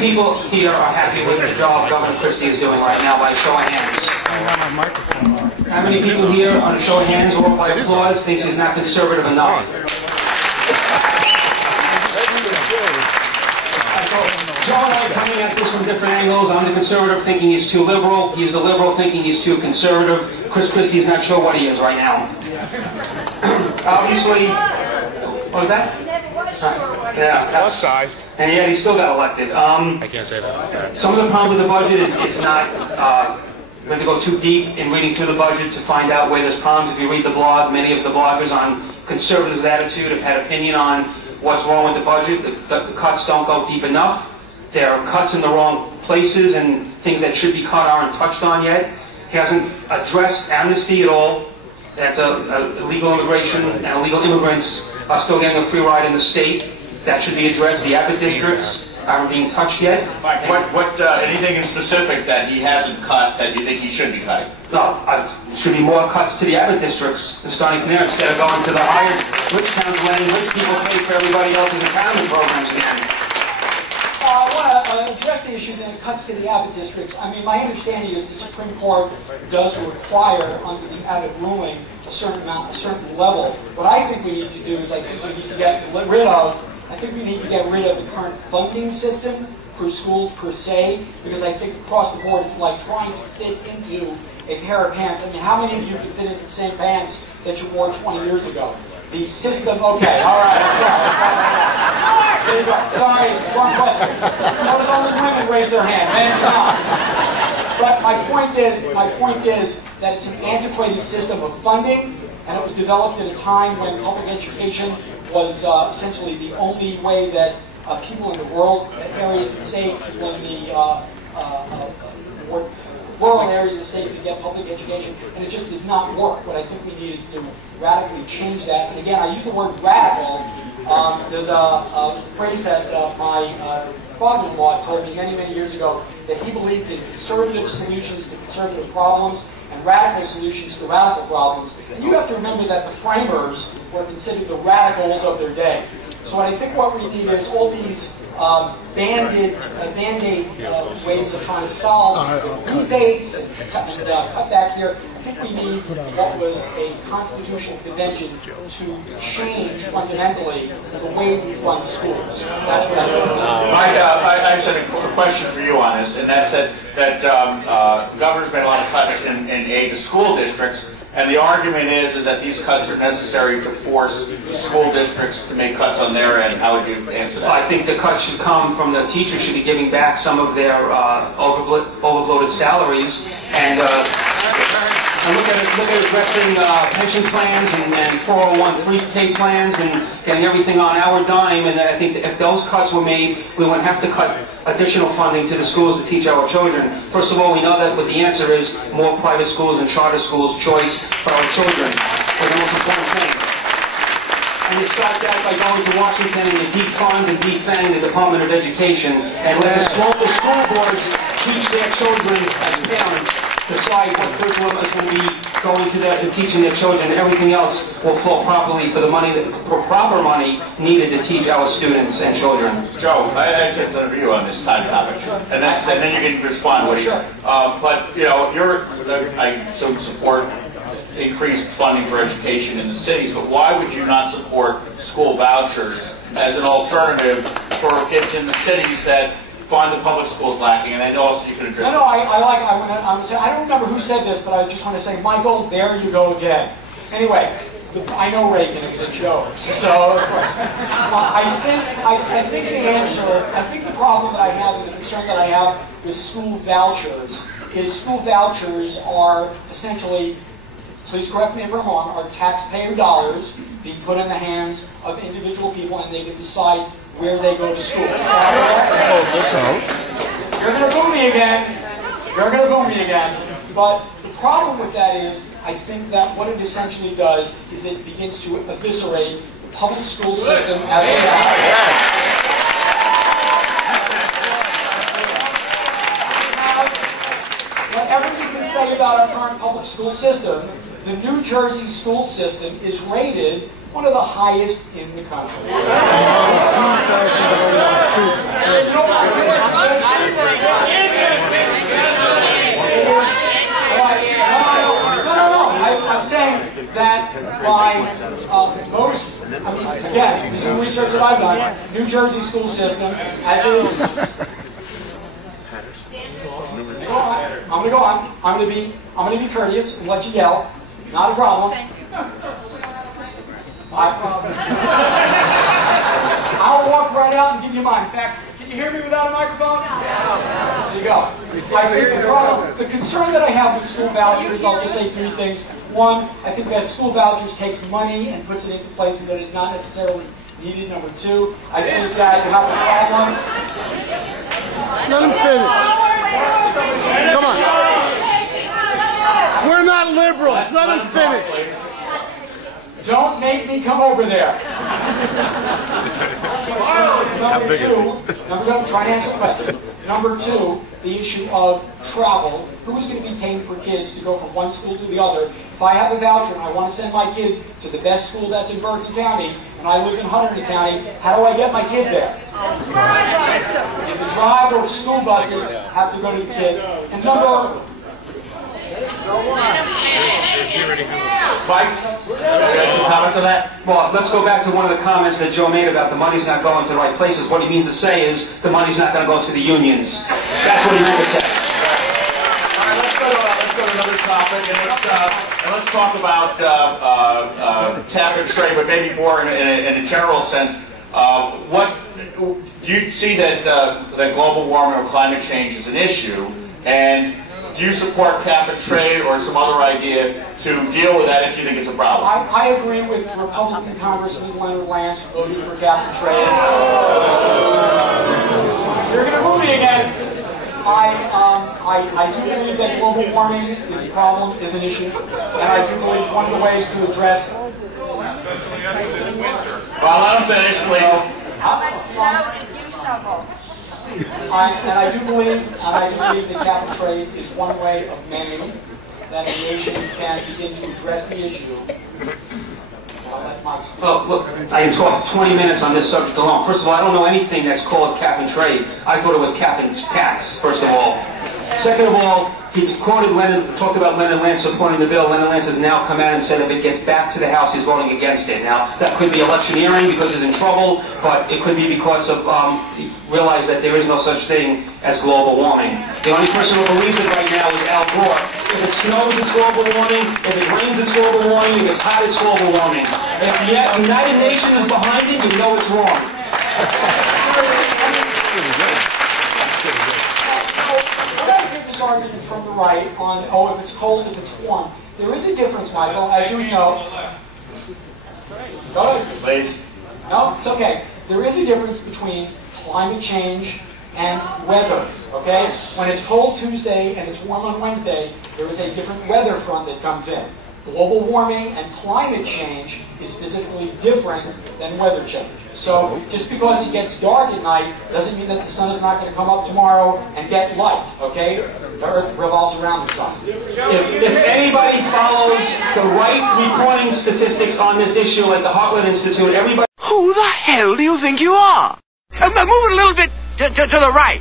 people here are happy with the job Governor Christie is doing right now by show of hands? How many people here on a show of hands or by applause thinks he's not conservative enough? Joe and I are coming at this from different angles. I'm the conservative thinking he's too liberal. He's the liberal thinking he's too conservative. Chris Christie's not sure what he is right now. Obviously, what was that? Yeah, plus sized. And yet he still got elected. I can't say that. Some of the problem with the budget is not going to go too deep in reading through the budget to find out where there's problems. If you read the blog, many of the bloggers on conservative attitude have had opinion on what's wrong with the budget. The cuts don't go deep enough. There are cuts in the wrong places, and things that should be cut aren't touched on yet. He hasn't addressed amnesty at all. That's illegal immigration, and illegal immigrants are still getting a free ride in the state. That should be addressed. The APID districts aren't being touched yet. Mike, anything in specific that he hasn't cut that you think he should be cutting? No, there should be more cuts to the APID districts and starting from there instead of going to the higher rich towns, letting rich people pay for everybody else's retirement programs again. I want to address the issue that it cuts to the APID districts. I mean, my understanding is the Supreme Court does require under the APID ruling a certain amount, a certain level. What I think we need to do is I think we need to get rid of the current funding system for schools per se, because I think across the board it's like trying to fit into a pair of pants. I mean, how many of you can fit into the same pants that you wore 20 years ago? The system, okay, all right, I'm sorry. There you go. Sorry, wrong question. Notice only women raise their hand, men do not. But my point is that it's an antiquated system of funding, and it was developed at a time when public education was essentially the only way that people in the rural areas of the state, people in the rural areas of the state could get public education, and it just does not work. What I think we need is to radically change that. And again, I use the word radical. There's a phrase that my father-in-law told me many, many years ago, that he believed in conservative solutions to conservative problems and radical solutions to radical problems. And you have to remember that the framers were considered the radicals of their day. So I think what we need is all these band-aid ways of trying to solve rebates and cut back here. I think we need what was a constitutional convention to change fundamentally the way we fund schools. That's what I think. I just had a question for you on this, and that's that governor's made a lot of cuts in aid to school districts. And the argument is that these cuts are necessary to force the school districts to make cuts on their end. How would you answer that? I think the cuts should come from the teachers should be giving back some of their overloaded salaries and look at addressing pension plans and 401(k) plans and getting everything on our dime. And I think that if those cuts were made, we wouldn't have to cut additional funding to the schools to teach our children. First of all, we know that what the answer is more private schools and charter schools choice for our children is the most important thing. And you start that by going to Washington and you defund and defang the Department of Education and let the school boards teach their children as parents, decide what curriculum is going to be going to teaching their children, and everything else will flow properly for the money, for proper money needed to teach our students and children. Joe, I just have a view on this time topic, and then you can respond with it. But you know, I support increased funding for education in the cities, but why would you not support school vouchers as an alternative for kids in the cities that find the public schools lacking? And I know also you can address. No, I don't remember who said this, but I just want to say, Michael, there you go again. Anyway, I know Reagan is a joke, so of course. I think the answer, I think the problem that I have, and the concern that I have with school vouchers is school vouchers are essentially, please correct me if I'm wrong, are taxpayer dollars being put in the hands of individual people, and they can decide where they go to school. You're going to boo me again. You're going to boo me again. But the problem with that is, I think that what it essentially does is it begins to eviscerate the public school system as a whole. Whatever you can say about our current public school system, the New Jersey school system is rated one of the highest in the country. that by most, I mean, again, this is research that I've done, New Jersey school system, as is. I'm going to go on. I'm going to be courteous and let you yell. Not a problem. I'll walk right out and give you mine. In fact, can you hear me without a microphone? There you go. I think the problem, the concern that I have with school vouchers, I'll just say three things. One, I think that school vouchers takes money and puts it into places that is not necessarily needed. Number two, I think that you have a problem. Let him finish. Come on. We're not liberals. Let him finish. Don't make me come over there. Number two, try to answer the question. Number two, the issue of travel. Who is going to be paying for kids to go from one school to the other? If I have a voucher and I want to send my kid to the best school that's in Berkeley County, and I live in Hunterdon County, how do I get my kid there? The drive or school buses have to go to the kid. And number... Mike, any comments on that? Well, let's go back to one of the comments that Joe made about the money's not going to the right places. What he means to say is the money's not going to go to the unions. That's what he meant to say. All right, let's go to another topic, and let's talk about cap and trade, but maybe more in a general sense. What do you see that global warming or climate change is an issue, and do you support cap and trade or some other idea to deal with that if you think it's a problem? I agree with Republican Congressman Leonard Lance voting for cap and trade. You're going to move me again. I do believe that global warming is a problem, is an issue, and I do believe one of the ways to address it. Well, let him finish, please. How much snow did you shovel? And I do believe that cap and trade is one way of managing that a nation can begin to address the issue. Well, look, I can talk 20 minutes on this subject alone. First of all, I don't know anything that's called cap and trade. I thought it was cap and tax, first of all. Second of all, he quoted talked about Leonard Lance supporting the bill. Leonard Lance has now come out and said if it gets back to the House, he's voting against it. Now, that could be electioneering because he's in trouble, but it could be because of he realized that there is no such thing as global warming. The only person who believes it right now is Al Gore. If it snows, it's global warming. If it rains, it's global warming. If it's hot, it's global warming. If the United Nations is behind it, you know it's wrong. Argument from the right on, oh, if it's cold, if it's warm. There is a difference, Michael, as you know. Go ahead. Please. No, it's okay. There is a difference between climate change and weather, okay? When it's cold Tuesday and it's warm on Wednesday, there is a different weather front that comes in. Global warming and climate change is specifically different than weather change. So just because it gets dark at night doesn't mean that the sun is not going to come up tomorrow and get light, okay? The earth revolves around the sun. If anybody follows the right reporting statistics on this issue at the Heartland Institute, everybody... Who the hell do you think you are? Move it a little bit to the right.